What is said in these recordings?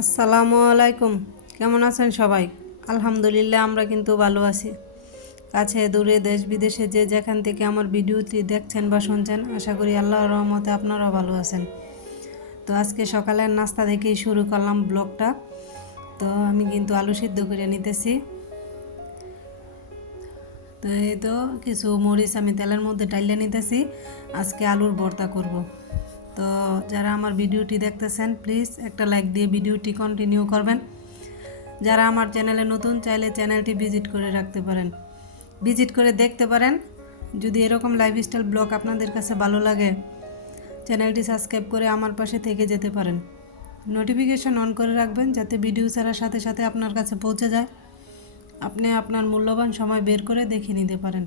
আসসালামু আলাইকুম। কেমন আছেন সবাই? আলহামদুলিল্লাহ আমরা কিন্তু ভালো আছি। কাছে দূরে দেশ বিদেশে যে যেখান থেকে আমার ভিডিওটি দেখছেন বা শুনছেন, আশা করি আল্লাহর রহমতে আপনারাও ভালো আছেন। তো আজকে সকালের নাস্তা থেকেই শুরু করলাম ব্লগটা। তো আমি কিন্তু আলু সিদ্ধ করে নিতেছি। তো এই তো কিছু মরিচ আমি তেলের মধ্যে টাইলে নিতেছি। আজকে আলুর ভর্তা করব। তো যারা আমার ভিডিওটি দেখতেছেন প্লিজ একটা লাইক দিয়ে ভিডিওটি কন্টিনিউ করবেন। যারা আমার চ্যানেলে নতুন চাইলে চ্যানেলটি ভিজিট করে রাখতে পারেন, ভিজিট করে দেখতে পারেন। যদি এরকম লাইফস্টাইল ব্লগ আপনাদের কাছে ভালো লাগে, চ্যানেলটি সাবস্ক্রাইব করে আমার পাশে থেকে যেতে পারেন। নোটিফিকেশন অন করে রাখবেন যাতে ভিডিও ছাড়ার সাথে সাথে আপনার কাছে পৌঁছে যায়, আপনি আপনার মূল্যবান সময় বের করে দেখে নিতে পারেন।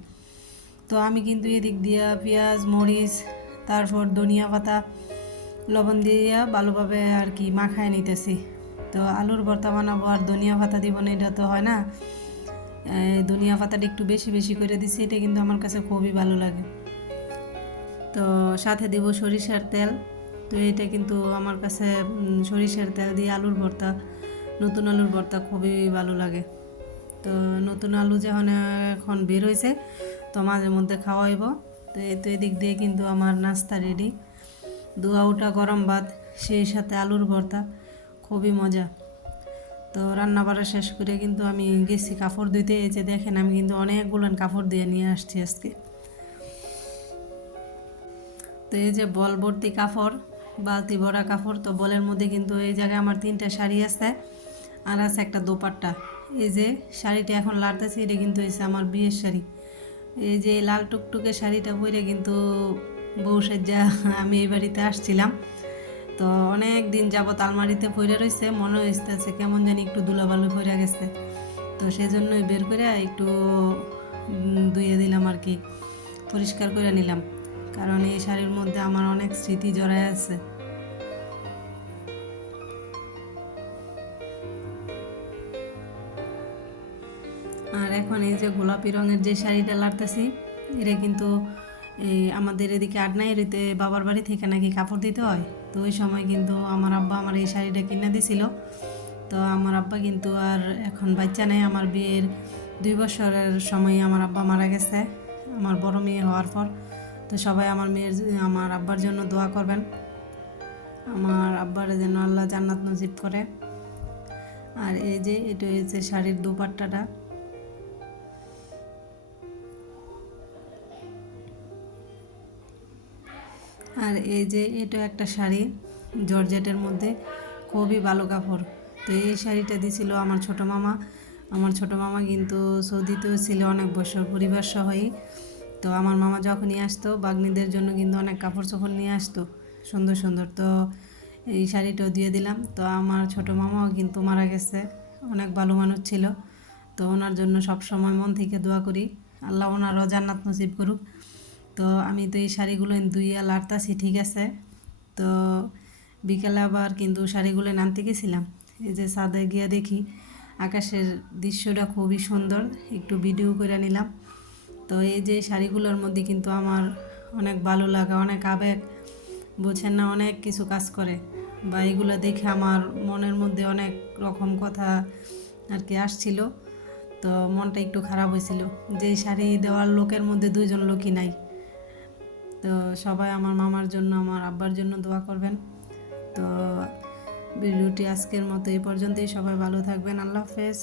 তো আমি কিন্তু এদিক দিয়া পেঁয়াজ মরিচ তারপর ধনিয়া পাতা লবণ দিয়া ভালোভাবে আর কি মাখায় নিতেছি। তো আলুর ভর্তা বানাবো আর ধনিয়া পাতা দিব না, এটা তো হয় না। ধনিয়া পাতাটা একটু বেশি বেশি করে দিছি, এটা কিন্তু আমার কাছে খুবই ভালো লাগে। তো সাথে দিব সরিষার তেল। তো এটা কিন্তু আমার কাছে সরিষার তেল দিয়ে আলুর ভর্তা, নতুন আলুর ভর্তা খুবই ভালো লাগে। তো নতুন আলু যখন এখন বের হয়েছে তো মাঝে মধ্যে খাওয়াইব। তো এদিক দিয়ে কিন্তু আমার নাস্তা রেডি। দুয়া ওটা গরম ভাত, সেই সাথে আলুর ভর্তা, খুবই মজা। তো রান্না বাড়া শেষ করে কিন্তু আমি গেছি কাপড় ধুইতে। এই যে দেখেন আমি কিন্তু অনেকগুলো কাপড় দিয়ে নিয়ে আসছি আজকে। তো এই যে বল ভর্তি কাপড়, বালতি ভরা কাপড়। তো বলের মধ্যে কিন্তু এই জায়গায় আমার 3টা শাড়ি আছে আর আছে একটা দোপাট্টা। এই যে শাড়িটা এখন লাড়তেছি, এটা কিন্তু হয়েছে আমার বিয়ের শাড়ি। এই যে লাল টুকটুকে শাড়িটা পরে কিন্তু বউ সাজ্জা আমি এই বাড়িতে আসছিলাম। তো অনেক দিন যাবত আলমারিতে পড়ে রয়েছে, মনে হইতেছে কেমন জানি একটু ধুলাবালু পড়ে গেছে। তো সেজন্যই বের করে একটু ধুয়ে দিলাম আর কি, পরিষ্কার করে নিলাম। কারণ এই শাড়ির মধ্যে আমার অনেক স্মৃতি জড়ায় আছে। আর এখন এই যে গোলাপি রঙের যে শাড়িটা লাড়তেছি, এটা কিন্তু এই আমাদের এদিকে আডনাইরিতে বাবার বাড়ি থেকে নাকি কাপড় দিতে হয়। তো ওই সময় কিন্তু আমার আব্বা আমার এই শাড়িটা কিনে দিছিল। তো আমার আব্বা কিন্তু আর এখন বাচ্চা নেই। আমার বিয়ের 2 বছরের সময় আমার আব্বা মারা গেছে, আমার বড় মেয়ে হওয়ার পর। তো সবাই আমার আব্বার জন্য দোয়া করবেন, আমার আব্বার যেন আল্লাহ জান্নাত নসিব করে। আর এই যে এটা হচ্ছে শাড়ির দোপাট্টাটা। আর এই যে এটা একটা শাড়ি জর্জেটের মধ্যে, খুবই ভালো কাপড়। তো এই শাড়িটা দিছিল আমার ছোটো মামা। আমার ছোটো মামা কিন্তু সৌদিতেও ছিল অনেক বছর পরিবার সহই। তো আমার মামা যখনই আসতো বাগ্নিদের জন্য কিন্তু অনেক কাপড় চোপড় নিয়ে আসতো সুন্দর সুন্দর। তো এই শাড়িটাও দিয়ে দিলাম। তো আমার ছোটো মামাও কিন্তু মারা গেছে, অনেক ভালো মানুষ ছিল। তো ওনার জন্য সব সময় মন থেকে দোয়া করি, আল্লাহ ওনারও জান্নাত নসিব করুক। তো আমি তো এই শাড়িগুলো ধুইয়া লাড়তাছি, ঠিক আছে। তো বিকেলে আবার কিন্তু শাড়িগুলো আনতে গেছিলাম। এই যে ছাদে গিয়ে দেখি আকাশের দৃশ্যটা খুবই সুন্দর, একটু ভিডিও করে নিলাম। তো এই যে শাড়িগুলোর মধ্যে কিন্তু আমার অনেক ভালো লাগা, অনেক আবেগ, বোঝেন না, অনেক কিছু কাজ করে। বা এগুলো দেখে আমার মনের মধ্যে অনেক রকম কথা আর কি আসছিল। তো মনটা একটু খারাপ হয়েছিল যে শাড়ি দেওয়ার লোকের মধ্যে 2জন লোকই নাই। তো সবাই আমার মামার জন্য আমার আব্বার জন্য দোয়া করবেন। তো ভিডিওটি আজকের মতো এই পর্যন্তই। সবাই ভালো থাকবেন, আল্লাহ হাফেজ।